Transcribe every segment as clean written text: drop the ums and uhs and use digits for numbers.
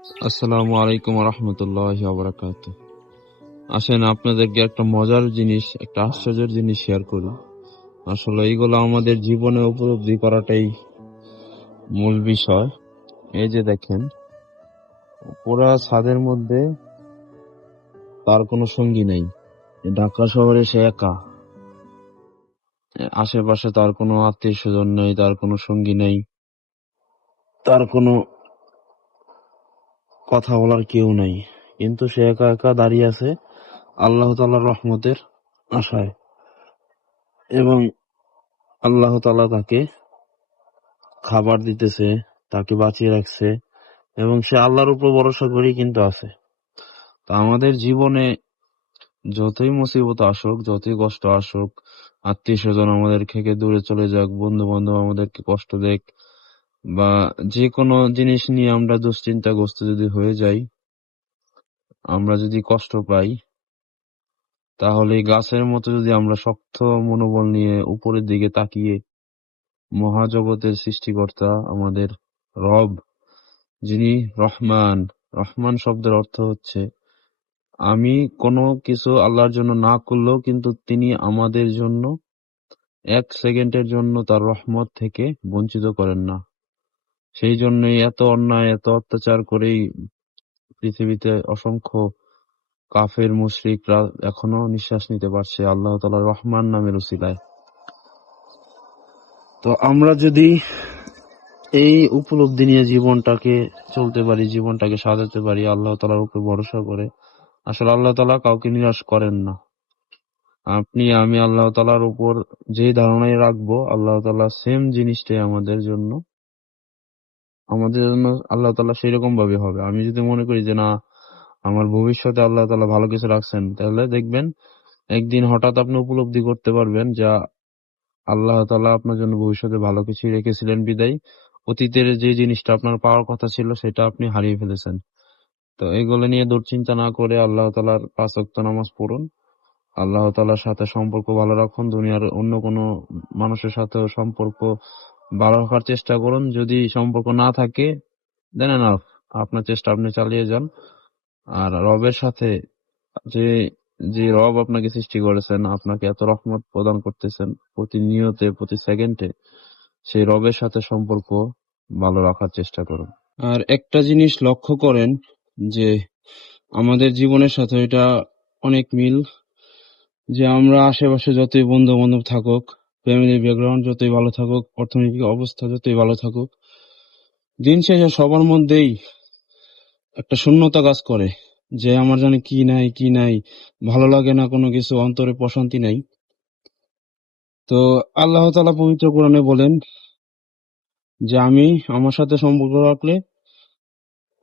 আসসালামু আলাইকুম রহমতুল্লাহি ওয়া বারাকাতুহু। আসেন আপনাদেরকে একটা মজার জিনিস, একটা আশ্চর্যের জিনিস শেয়ার করি। আসলে এইগুলো আমাদের জীবনে উপলব্ধি করাটাই মূল বিষয়। এই যে দেখেন, পুরা ছাদের মধ্যে তার কোনো সঙ্গী নাই। ঢাকা শহরে সে একা। আশেপাশে তার কোনো আত্মীয় স্বজন নেই, তার কোনো সঙ্গী নেই, তার কোনো কথা বলার কেউ নাই। কিন্তু সে একা একা দাঁড়িয়ে আছে আল্লাহ তাআলার রহমতের আশায়, এবং আল্লাহ তাআলা তাকে খাবার দিতেছে, তাকে বাঁচিয়ে রাখছে, এবং সে আল্লাহর উপর ভরসা করেই কিন্তু আছে। তা আমাদের জীবনে যতই মুসিবত আসুক, যতই কষ্ট আসুক, আত্মীয় স্বজন আমাদের থেকে দূরে চলে যাক, বন্ধু বান্ধব আমাদেরকে কষ্ট দেখ, বা যে কোনো জিনিস নিয়ে আমরা দুশ্চিন্তাগ্রস্ত যদি হয়ে যাই, আমরা যদি কষ্ট পাই, তাহলে এই গাছের মতো যদি আমরা শক্ত মনোবল নিয়ে উপরের দিকে তাকিয়ে মহাজগতের সৃষ্টিকর্তা আমাদের রব, যিনি রহমান, রহমান শব্দের অর্থ হচ্ছে আমি কোনো কিছু আল্লাহর জন্য না করলেও কিন্তু তিনি আমাদের জন্য এক সেকেন্ডের জন্য তার রহমত থেকে বঞ্চিত করেন না। সেই জন্যই এত অন্যায়, এত অত্যাচার করেই পৃথিবীতে অসংখ্য কাফের মুশরিকরা এখনো নিঃশ্বাস নিতে পারছে আল্লাহ তাআলার রহমান নামের উসিলায়। তো আমরা যদি এই উপলব্ধি নিয়ে জীবনটাকে চলতে পারি, জীবনটাকে সাজাতে পারি আল্লাহ তাআলার উপর ভরসা করে, আসলে আল্লাহ তাআলা কাউকে নিরাশ করেন না। আপনি আমি আল্লাহ তাআলার উপর যে ধারণাই রাখবো, আল্লাহ তাআলা সেম জিনিসটাই আমাদের জন্য আল্লাহ তাআলা সেরকম ভাবে হবে। আমি যদি মনে করি যে না, আমার ভবিষ্যতে আল্লাহ তাআলা ভালো কিছু রাখছেন, তাহলে দেখবেন একদিন হঠাৎ আপনি উপলব্ধি করতে পারবেন যা আল্লাহ তাআলা আপনার জন্য ভবিষ্যতে ভালো কিছু রেখেছিলেন বিদায় অতীতের যে জিনিসটা আপনার পাওয়ার কথা ছিল সেটা আপনি হারিয়ে ফেলেছেন। তো এগুলো নিয়ে দুশ্চিন্তা না করে আল্লাহ তাআলার ৫ ওয়াক্ত নামাজ পড়ুন, আল্লাহ তাআলার সাথে সম্পর্ক ভালো রাখুন, দুনিয়ার অন্য কোনো মানুষের সাথেও সম্পর্ক ভালো রাখার চেষ্টা করুন। যদি সম্পর্ক না থাকে, দেন এনাফ, আপনার চেষ্টা আপনি চালিয়ে যান। আর রবের সাথে, যে যে রব আপনাকে সৃষ্টি করেছেন, আপনাকে এত রহমত প্রদান করতেছেন প্রতিনিয়তে, প্রতি সেকেন্ডে, সেই রবের সাথে সম্পর্ক ভালো রাখার চেষ্টা করুন। আর একটা জিনিস লক্ষ্য করেন যে আমাদের জীবনের সাথে এটা অনেক মিল, যে আমরা আশেপাশে যতই বন্ধু বান্ধব থাকুক, ফ্যামিলি ব্যাকগ্রাউন্ড যতই ভালো থাকুক, অর্থনৈতিক অবস্থা যতই ভালো থাকুক, দিন শেষে সবার মধ্যেই একটা শূন্যতা কাজ করে, যে আমার জানি কি নাই কি নাই, ভালো লাগে না কোনো কিছু, অন্তরে প্রশান্তি নাই। তো আল্লাহ তাআলা পবিত্র কোরআনে বলেন যে আমি আমার সাথে সম্পর্ক রাখলে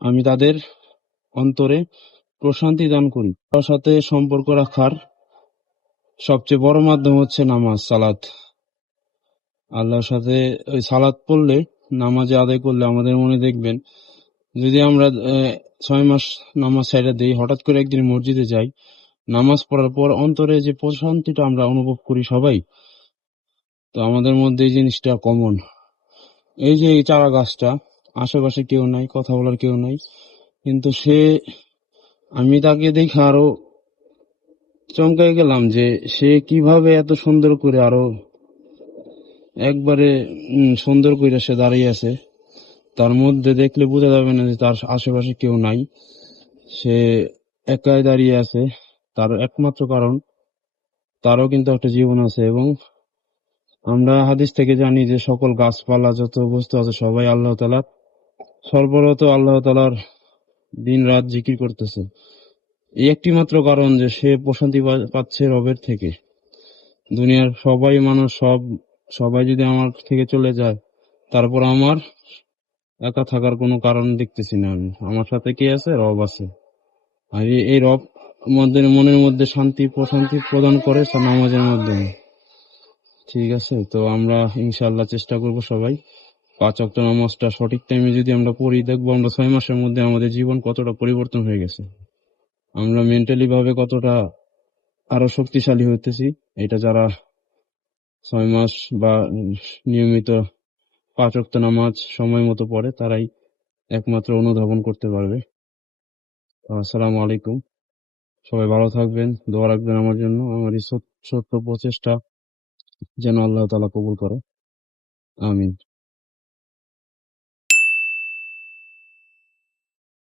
আমি তাদের অন্তরে প্রশান্তি দান করি। তার সাথে সম্পর্ক রাখার সবচেয়ে বড় মাধ্যম হচ্ছে নামাজ, সালাত। আল্লাহর সাথে ওই সালাত পড়লে, নামাজে আদায় করলে আমাদের মনে দেখবেন, যদি আমরা ৬ মাস নামাজ ছাইড়া দেই, হঠাৎ করে একদিন মসজিদে যাই, নামাজ পড়ার পর অন্তরে যে প্রশান্তিটা আমরা অনুভব করি সবাই, তো আমাদের মধ্যে এই জিনিসটা কমন। এই যে এই চারা গাছটা, আশেপাশে কেউ নাই, কথা বলার কেউ নাই, কিন্তু আমি তাকে দেখে আরো চমকাই গেলাম যে সে কিভাবে এত সুন্দর করে, আরো একবারে সুন্দর করে সে দাঁড়িয়ে আছে। তার মধ্যে দেখলে বোঝা যাবে না যে তার আশেপাশে কেউ নাই, সে একাই দাঁড়িয়ে আছে। তার একমাত্র কারণ, তারও কিন্তু একটা জীবন আছে। এবং আমরা হাদিস থেকে জানি যে সকল গাছপালা, যত বস্তু আছে, সবাই আল্লাহ তাআলার, সর্বরত আল্লাহ তাআলার দিন রাত জিকির করতেছে। এই একটি মাত্র কারণ যে সে প্রশান্তি পাচ্ছে রবের থেকে। দুনিয়ার সবাই মানুষ, সবাই যদি আমার থেকে চলে যায়, তারপর আমার একা থাকার কোনো কারণ দেখতেছি না আমি। আমার সাথে কে আছে? রব আছে। আর এই রব মনের মধ্যে শান্তি প্রশান্তি প্রদান করে নামাজের মাধ্যমে। ঠিক আছে, তো আমরা ইনশাআল্লাহ চেষ্টা করব সবাই ৫ ওয়াক্ত নামাজটা সঠিক টাইমে যদি আমরা পড়ি, দেখবো আমরা ৬ মাসের মধ্যে আমাদের জীবন কতটা পরিবর্তন হয়ে গেছে, আমরা মেন্টালি ভাবে কতটা আরো শক্তিশালী হইতেছি। এটা যারা ৬ মাস বা নিয়মিত ৫ ওয়াক্ত নামাজ সময় মতো পড়ে, তারাই একমাত্র অনুধাবন করতে পারবে। আসসালামু আলাইকুম। সবাই ভালো থাকবেন, দোয়া রাখবেন আমার জন্য। আমার এই ছোট্ট প্রচেষ্টা যেন আল্লাহ তাআলা কবুল করে। আমিন।